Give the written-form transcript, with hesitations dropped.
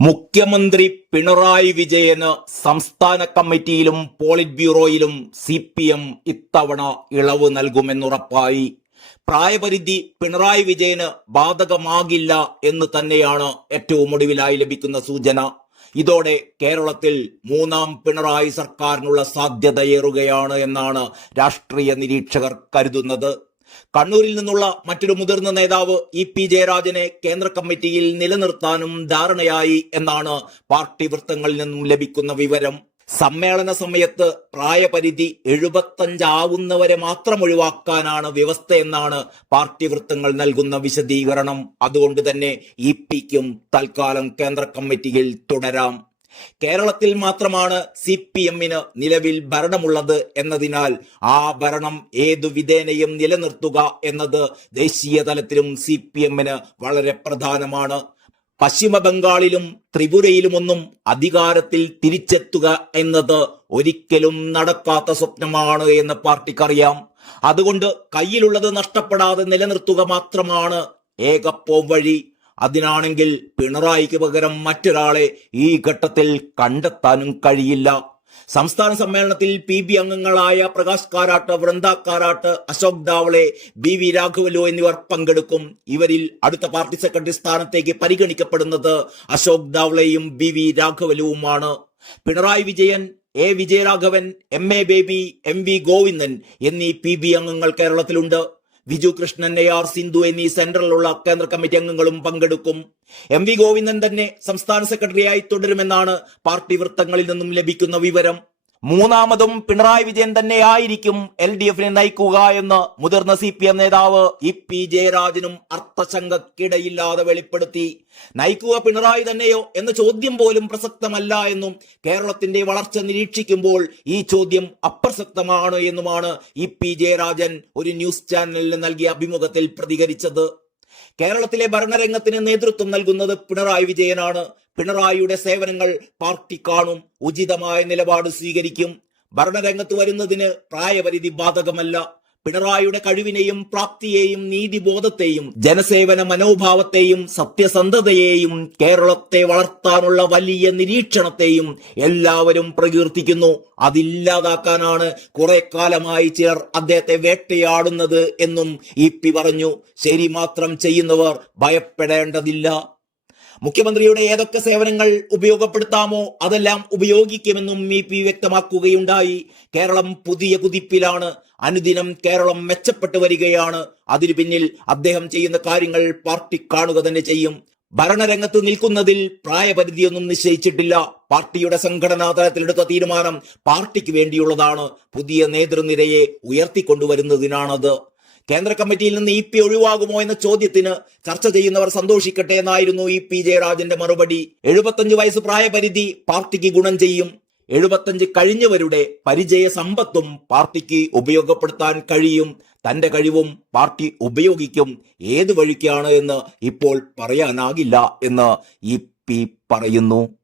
മുഖ്യമന്ത്രി പിണറായി വിജയന് സംസ്ഥാന കമ്മിറ്റിയിലും polit ബ്യൂറോയിലും CPM ഇത്തവണ ഇളവ് നൽകുമെന്നുറപ്പായി. പ്രായപരിധി പിണറായി വിജയന് ബാധകമാകില്ല എന്ന് തന്നെയാണ് ഏറ്റവും ഒടുവിലായി ലഭിക്കുന്ന സൂചന. ഇതോടെ കേരളത്തിൽ മൂന്നാം പിണറായി സർക്കാരിനുള്ള സാധ്യതയേറുകയാണ് എന്നാണ് രാഷ്ട്രീയ നിരീക്ഷകർ കരുതുന്നത്. കണ്ണൂരിൽ നിന്നുള്ള മറ്റൊരു മുതിർന്ന നേതാവ് EP ജയരാജനെ കേന്ദ്ര കമ്മിറ്റിയിൽ നിലനിർത്താനും ധാരണയായി എന്നാണ് പാർട്ടി വൃത്തങ്ങളിൽ നിന്നും ലഭിക്കുന്ന വിവരം. സമ്മേളന സമയത്ത് പ്രായപരിധി 75 ആവുന്നവരെ മാത്രം ഒഴിവാക്കാനാണ് വ്യവസ്ഥയെന്നാണ് പാർട്ടി വൃത്തങ്ങൾ നൽകുന്ന വിശദീകരണം. അതുകൊണ്ട് തന്നെ EP-ക്കും തൽക്കാലം കേന്ദ്ര കമ്മിറ്റിയിൽ തുടരാം. കേരളത്തിൽ മാത്രമാണ് CPM-ന് നിലവിൽ ഭരണമുള്ളത് എന്നതിനാൽ ആ ഭരണം ഏതു വിധേനയും നിലനിർത്തുക എന്നത് ദേശീയ തലത്തിലും CPM-ന് വളരെ പ്രധാനമാണ്. പശ്ചിമ ബംഗാളിലും ത്രിപുരയിലുമൊന്നും അധികാരത്തിൽ തിരിച്ചെത്തുക എന്നത് ഒരിക്കലും നടക്കാത്ത സ്വപ്നമാണ് എന്ന് പാർട്ടിക്കറിയാം. അതുകൊണ്ട് കയ്യിലുള്ളത് നഷ്ടപ്പെടാതെ നിലനിർത്തുക മാത്രമാണ് ഏക പോംവഴി. അതിനാണെങ്കിൽ പിണറായിക്ക് പകരം മറ്റൊരാളെ ഈ ഘട്ടത്തിൽ കണ്ടെത്താനും കഴിയില്ല. സംസ്ഥാന സമ്മേളനത്തിൽ PB അംഗങ്ങളായ പ്രകാശ് കാരാട്ട്, വൃന്ദ കാരാട്ട്, അശോക് ദാവളെ, BV രാഘവലു എന്നിവർ പങ്കെടുക്കും. ഇവരിൽ അടുത്ത പാർട്ടി സെക്രട്ടറി സ്ഥാനത്തേക്ക് പരിഗണിക്കപ്പെടുന്നത് അശോക് ദാവളെയും BV രാഘവലുവുമാണ്. Pinarayi Vijayan, A Vijayaraghavan, MA Baby, MV Govindan എന്നീ PB അംഗങ്ങൾ കേരളത്തിലുണ്ട്. വിജു കൃഷ്ണൻ, AR സിന്ധു എന്നീ സെൻട്രലിലുള്ള കേന്ദ്ര കമ്മിറ്റി അംഗങ്ങളും പങ്കെടുക്കും. MV ഗോവിന്ദൻ തന്നെ സംസ്ഥാന സെക്രട്ടറിയായി തുടരുമെന്നാണ് പാർട്ടി വൃത്തങ്ങളിൽ നിന്നും ലഭിക്കുന്ന വിവരം. മൂന്നാമതും പിണറായി വിജയൻ തന്നെയായിരിക്കും LDF-നെ നയിക്കുക എന്ന് മുതിർന്ന CPM നേതാവ് EP ജയരാജനും അർത്ഥശങ്കക്കിടയില്ലാതെ വെളിപ്പെടുത്തി. നയിക്കുക പിണറായി തന്നെയോ എന്ന ചോദ്യം പോലും പ്രസക്തമല്ല എന്നും കേരളത്തിന്റെ വളർച്ച നിരീക്ഷിക്കുമ്പോൾ ഈ ചോദ്യം അപ്രസക്തമാണ് എന്നുമാണ് EP ജയരാജൻ ഒരു ന്യൂസ് ചാനലിന് നൽകിയ അഭിമുഖത്തിൽ പ്രതികരിച്ചത്. കേരളത്തിലെ ഭരണരംഗത്തിന് നേതൃത്വം നൽകുന്നത് പിണറായി വിജയനാണ്. പിണറായിയുടെ സേവനങ്ങൾ പാർട്ടി കാണും, ഉചിതമായ നിലപാട് സ്വീകരിക്കും. ഭരണരംഗത്ത് വരുന്നതിന് പ്രായപരിധി ബാധകമല്ല. പിണറായിയുടെ കഴിവിനെയും പ്രാപ്തിയെയും നീതിബോധത്തെയും ജനസേവന മനോഭാവത്തെയും സത്യസന്ധതയെയും കേരളത്തെ വളർത്താനുള്ള വലിയ നിരീക്ഷണത്തെയും എല്ലാവരും പ്രകീർത്തിക്കുന്നു. അതില്ലാതാക്കാനാണ് കുറെ കാലമായി ചിലർ അദ്ദേഹത്തെ വേട്ടയാടുന്നത് എന്നും EP പറഞ്ഞു. ശരി മാത്രം ചെയ്യുന്നവർ ഭയപ്പെടേണ്ടതില്ല. മുഖ്യമന്ത്രിയുടെ ഏതൊക്കെ സേവനങ്ങൾ ഉപയോഗപ്പെടുത്താമോ അതെല്ലാം ഉപയോഗിക്കുമെന്നും EP വ്യക്തമാക്കുകയുണ്ടായി. കേരളം പുതിയ കുതിപ്പിലാണ്. അനുദിനം കേരളം മെച്ചപ്പെട്ടു വരികയാണ്. അതിനു പിന്നിൽ അദ്ദേഹം ചെയ്യുന്ന കാര്യങ്ങൾ പാർട്ടി കാണുക തന്നെ ചെയ്യും. ഭരണരംഗത്ത് നിൽക്കുന്നതിൽ പ്രായപരിധിയൊന്നും നിശ്ചയിച്ചിട്ടില്ല. പാർട്ടിയുടെ സംഘടനാ തലത്തിലെടുത്ത തീരുമാനം പാർട്ടിക്ക് വേണ്ടിയുള്ളതാണ്. പുതിയ നേതൃനിരയെ ഉയർത്തിക്കൊണ്ടുവരുന്നതിനാണത്. കേന്ദ്ര കമ്മിറ്റിയിൽ നിന്ന് EP ഒഴിവാകുമോ എന്ന ചോദ്യത്തിന് ചർച്ച ചെയ്യുന്നവർ സന്തോഷിക്കട്ടെ എന്നായിരുന്നു EP ജയരാജന്റെ മറുപടി. 75 വയസ്സ് പ്രായപരിധി പാർട്ടിക്ക് ഗുണം ചെയ്യും. 75 കഴിഞ്ഞവരുടെ പരിചയ സമ്പത്തും പാർട്ടിക്ക് ഉപയോഗപ്പെടുത്താൻ കഴിയും. തന്റെ കഴിവും പാർട്ടി ഉപയോഗിക്കും. ഏത് വഴിക്കാണ് എന്ന് ഇപ്പോൾ പറയാനാകില്ല എന്ന് EP പറയുന്നു.